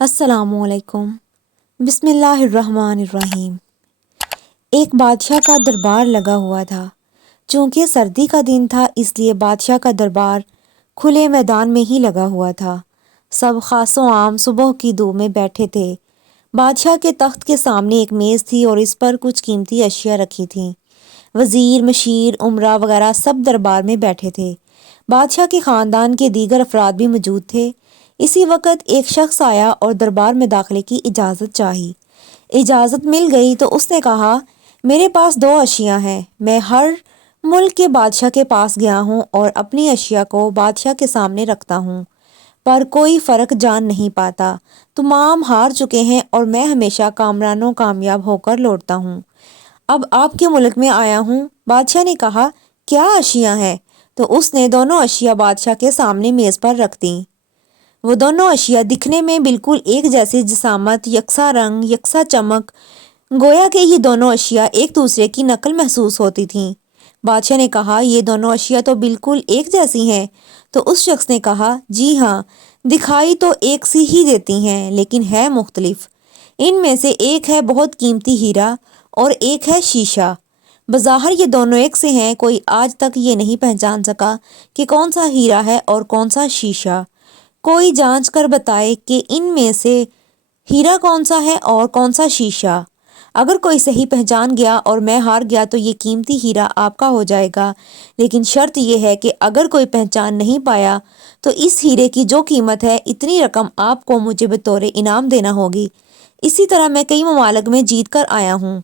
السلام علیکم۔ بسم اللہ الرحمن الرحیم۔ ایک بادشاہ کا دربار لگا ہوا تھا۔ چونکہ سردی کا دن تھا اس لیے بادشاہ کا دربار کھلے میدان میں ہی لگا ہوا تھا۔ سب خاص و عام صبح کی دھوپ میں بیٹھے تھے۔ بادشاہ کے تخت کے سامنے ایک میز تھی اور اس پر کچھ قیمتی اشیاء رکھی تھیں۔ وزیر، مشیر، امرا وغیرہ سب دربار میں بیٹھے تھے۔ بادشاہ کے خاندان کے دیگر افراد بھی موجود تھے۔ اسی وقت ایک شخص آیا اور دربار میں داخلے کی اجازت چاہی۔ اجازت مل گئی تو اس نے کہا، میرے پاس 2 اشیاء ہیں۔ میں ہر ملک کے بادشاہ کے پاس گیا ہوں اور اپنی اشیاء کو بادشاہ کے سامنے رکھتا ہوں، پر کوئی فرق جان نہیں پاتا۔ تمام ہار چکے ہیں اور میں ہمیشہ کامران و کامیاب ہو کر لوٹتا ہوں۔ اب آپ کے ملک میں آیا ہوں۔ بادشاہ نے کہا، کیا اشیاء ہیں؟ تو اس نے دونوں اشیاء بادشاہ کے سامنے میز پر رکھ دیں۔ وہ دونوں اشیاء دکھنے میں بالکل ایک جیسی جسامت، یکساں رنگ، یکساں چمک، گویا کہ یہ دونوں اشیاء ایک دوسرے کی نقل محسوس ہوتی تھیں۔ بادشاہ نے کہا، یہ دونوں اشیاء تو بالکل ایک جیسی ہیں۔ تو اس شخص نے کہا، جی ہاں، دکھائی تو ایک سی ہی دیتی ہیں لیکن ہے مختلف۔ ان میں سے ایک ہے بہت قیمتی ہیرا اور ایک ہے شیشہ۔ بظاہر یہ دونوں ایک سے ہیں، کوئی آج تک یہ نہیں پہچان سکا کہ کون سا ہیرا ہے اور کون سا شیشہ۔ کوئی جانچ کر بتائے کہ ان میں سے ہیرا کون سا ہے اور کون سا شیشہ۔ اگر کوئی صحیح پہچان گیا اور میں ہار گیا تو یہ قیمتی ہیرا آپ کا ہو جائے گا، لیکن شرط یہ ہے کہ اگر کوئی پہچان نہیں پایا تو اس ہیرے کی جو قیمت ہے اتنی رقم آپ کو مجھے بطور انعام دینا ہوگی۔ اسی طرح میں کئی ممالک میں جیت کر آیا ہوں۔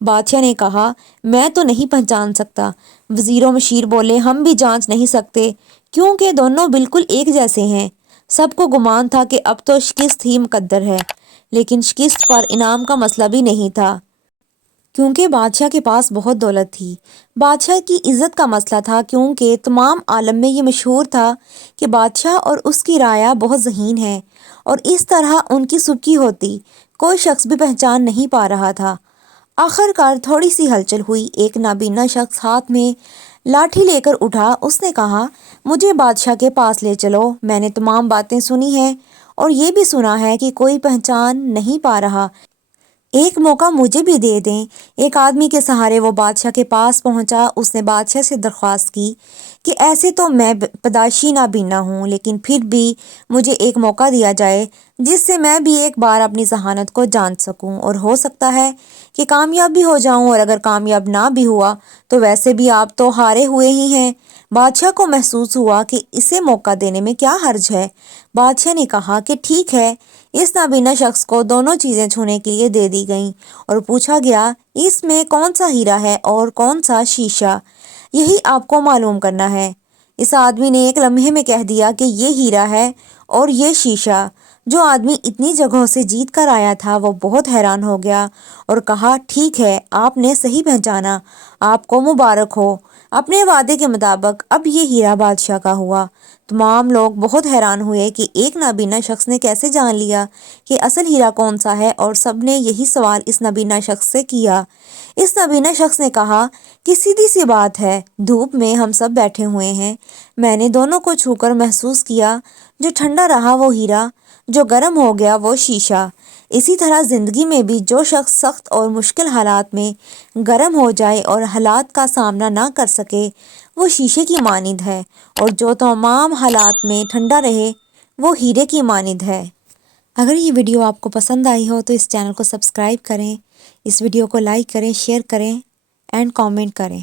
بادشاہ نے کہا، میں تو نہیں پہچان سکتا۔ وزیر و مشیر بولے، ہم بھی جانچ نہیں سکتے کیونکہ دونوں بالکل ایک جیسے ہیں۔ سب کو گمان تھا کہ اب تو شکست ہی مقدر ہے، لیکن شکست پر انعام کا مسئلہ بھی نہیں تھا، کیونکہ بادشاہ کے پاس بہت دولت تھی۔ بادشاہ کی عزت کا مسئلہ تھا، کیونکہ تمام عالم میں یہ مشہور تھا کہ بادشاہ اور اس کی رعایا بہت ذہین ہے، اور اس طرح ان کی سبکی ہوتی کوئی شخص بھی پہچان نہیں پا رہا تھا۔ آخر کار تھوڑی سی ہلچل ہوئی۔ ایک نابینا شخص ہاتھ میں لاٹھی لے کر اٹھا۔ اس نے کہا، مجھے بادشاہ کے پاس لے چلو۔ میں نے تمام باتیں سنی ہیں اور یہ بھی سنا ہے کہ کوئی پہچان نہیں پا رہا۔ ایک موقع مجھے بھی دے دیں۔ ایک آدمی کے سہارے وہ بادشاہ کے پاس پہنچا۔ اس نے بادشاہ سے درخواست کی کہ ایسے تو میں پیدائشی نابینا ہوں، لیکن پھر بھی مجھے ایک موقع دیا جائے جس سے میں بھی ایک بار اپنی ذہانت کو جان سکوں، اور ہو سکتا ہے کہ کامیاب بھی ہو جاؤں، اور اگر کامیاب نہ بھی ہوا تو ویسے بھی آپ تو ہارے ہوئے ہی ہیں۔ بادشاہ کو محسوس ہوا کہ اسے موقع دینے میں کیا حرج ہے۔ بادشاہ نے کہا کہ ٹھیک ہے۔ اس نابینا شخص کو دونوں چیزیں چھونے کے لیے دے دی گئیں اور پوچھا گیا، اس میں کون سا ہیرا ہے اور کون سا شیشہ؟ یہی آپ کو معلوم کرنا ہے۔ اس آدمی نے ایک لمحے میں کہہ دیا کہ یہ ہیرا ہے اور یہ شیشہ۔ جو آدمی اتنی جگہوں سے جیت کر آیا تھا وہ بہت حیران ہو گیا اور کہا، ٹھیک ہے، آپ نے صحیح پہچانا، آپ کو مبارک ہو۔ اپنے وعدے کے مطابق اب یہ ہیرا بادشاہ کا ہوا۔ تمام لوگ بہت حیران ہوئے کہ ایک نابینا شخص نے کیسے جان لیا کہ اصل ہیرا کون سا ہے، اور سب نے یہی سوال اس نابینا شخص سے کیا۔ اس نابینا شخص نے کہا کہ سیدھی سی بات ہے، دھوپ میں ہم سب بیٹھے ہوئے ہیں، میں نے دونوں کو چھو کر محسوس کیا، جو ٹھنڈا رہا وہ ہیرا، جو گرم ہو گیا وہ شیشہ۔ اسی طرح زندگی میں بھی جو شخص سخت اور مشکل حالات میں گرم ہو جائے اور حالات کا سامنا نہ کر سکے وہ شیشے کی مانند ہے، اور جو تمام حالات میں ٹھنڈا رہے وہ ہیرے کی مانند ہے۔ اگر یہ ویڈیو آپ کو پسند آئی ہو تو اس چینل کو سبسکرائب کریں، اس ویڈیو کو لائک کریں، شیئر کریں اینڈ کامنٹ کریں۔